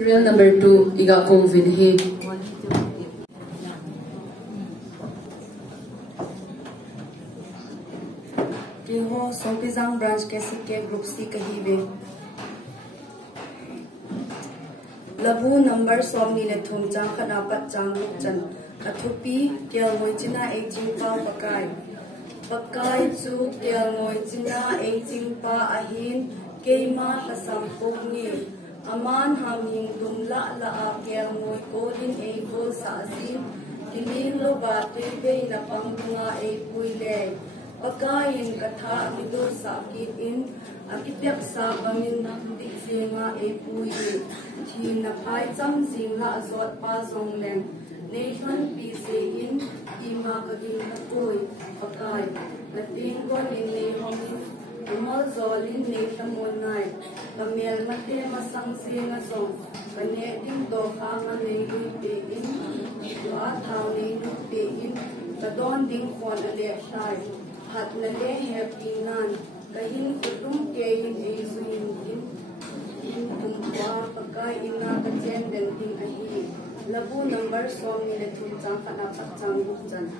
Serial number 2 iga kong vinhi. Kiho Songpizang branch ke group C kahibe. Labu number somni le thum chang khana pat chang luk chan kathupi kel moi china e jing pa pakai chu kel moi china e jing pa ahin keima tasam pokni aman ham hing dum la a kel moi ko din e ko sa zin kilin lo ba te be na pangdunga e puile pakain katha midu sa ki in akityak sa bamin na hindi zinga e puile thi na pai cham zinga azot pa zonglen nation pc in ima ka in na koi pakai na ting ko in ne homin umal zolin nation monai kamel mate masang zinga song kane ding do kha ma ne lui pe in wa thau ne lu pe in ta don ding khon ale shai hat na le happy nan kahin kutum ke in e zuin in tumwa pakai ina ka chen den tin ahi labu number song ni le thum chang khana pat chang buk chan